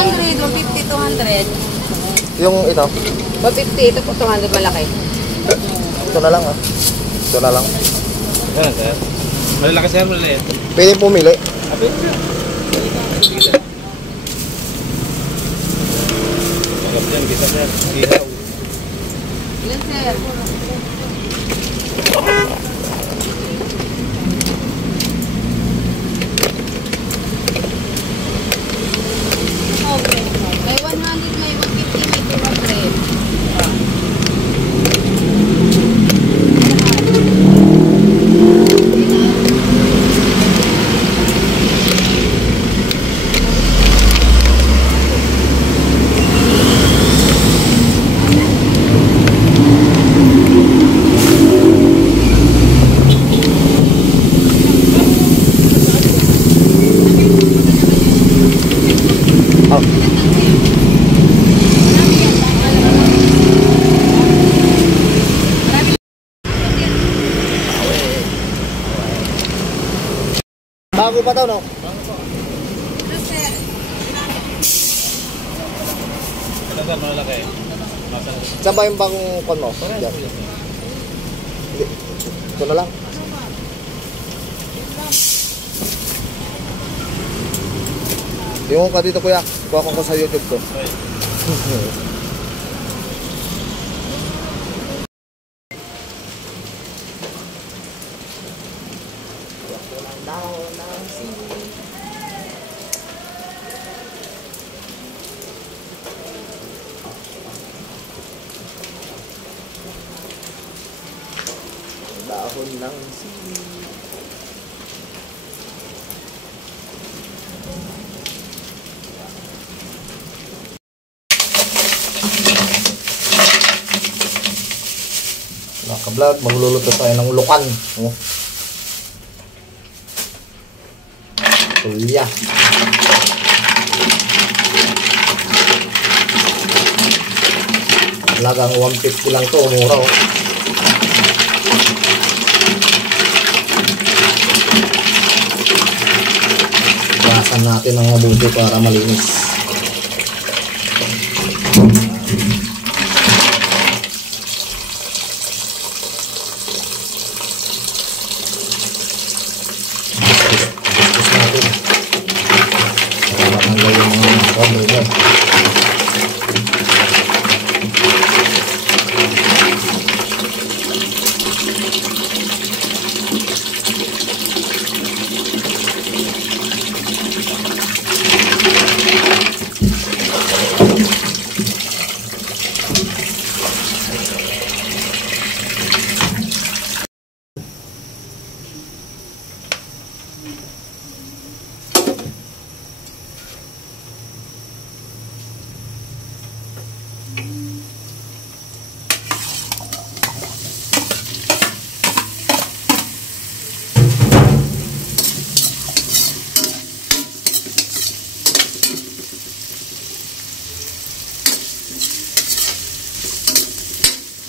200, 150, 200. Yung ito? 150, ito po 200 malaki. Ito na lang ah. Ito na lang. Yan, sir. Malalaki sir, malaliit. Pwede pumili. Pwede sir. Sige sir. Magap yan, kita sir. Ihaw. Ilan sir? Okay. May 100, may 150, may 200. Bago pa daw, no? Ito sir, malalaki. Saan ba yung bagong kon mo? Yan. Ito na lang. Yung ka dito kuya, kuha ko sa YouTube ko. Dahon ng sili. Mga ka-vlog, magluluto tayo ng ulukan. Oh. Tulya. Talagang 150 lang to, mura oh. Gasan natin ang mabuti para malinis.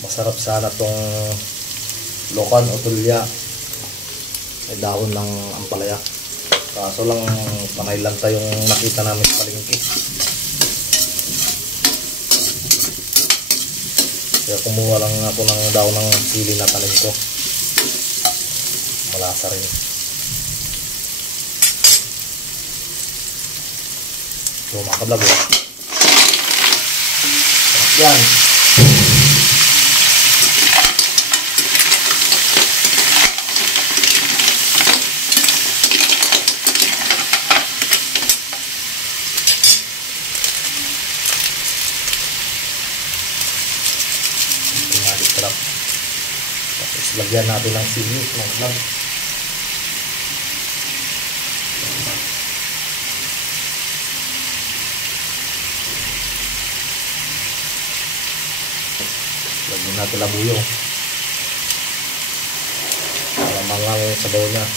Masarap sana tong lokan o tulya. May dahon ng ampalaya. Kaso lang panay lang tayong nakita namin sa palengke. Kaya kumuha lang ako ng dahon ng sili na tanim ko. Malasa rin. So mga ka-vlog, yan. Sarap. Tapos lagyan natin ng sili, mga vlog. Lagyan natin labuyo para mangang yung sabaw niya.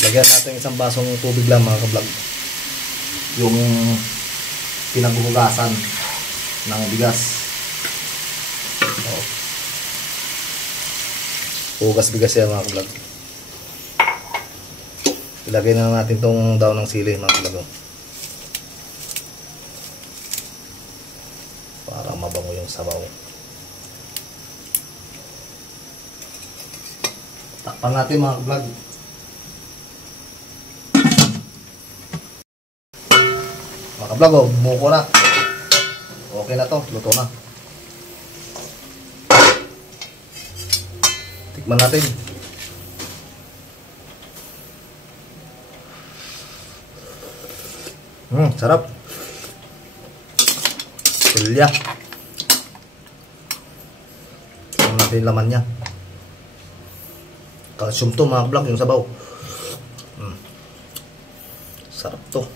Lagyan natin isang basong tubig lang mga ka-vlog. Yung pinaghuhugasan ng bigas. Hugas bigas yan mga kablog. Ilagay na natin tong daon ng sili mga kablog. Para mabango yung sabaw. Takpan natin mga kablog. Mga kablog, oh, bumuko na. Okay na to, luto na. Tikman natin. Sarap. Tulya. Tingnan natin yung laman niya. Calcium to mga kablog, yung sabaw. Sarap to.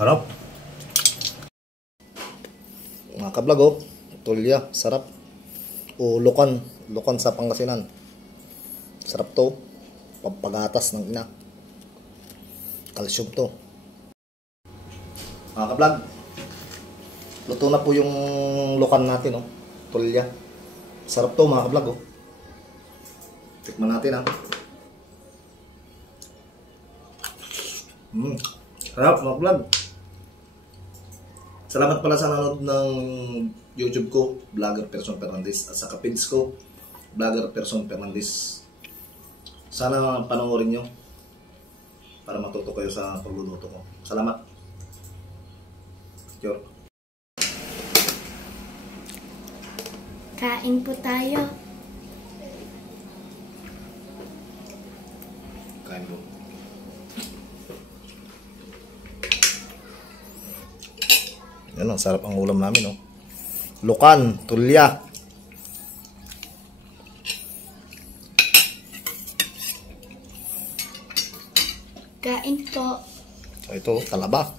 Harap. Mga kablog, oh, tulya, sarap. O lukan sa Pangasinan. Sarap to. Pampagatas ng ina. Calcium to. Mga kablog, luto na po yung lukan natin, oh. Tulya. Sarap to mga kablog, oh. Tikman natin, ah. Sarap mga kablog. Salamat pala sa nanonood ng YouTube ko, Vlogger Person Fernandez, at sa kapins ko, Vlogger Person Fernandez. Sana panoorin nyo para matuto kayo sa pagluluto ko. Salamat. Yor. Kain po tayo. Kain po. Yan, ang sarap ang ulam namin, oh. Lukan, tulya. Kain po. Ito, talaba.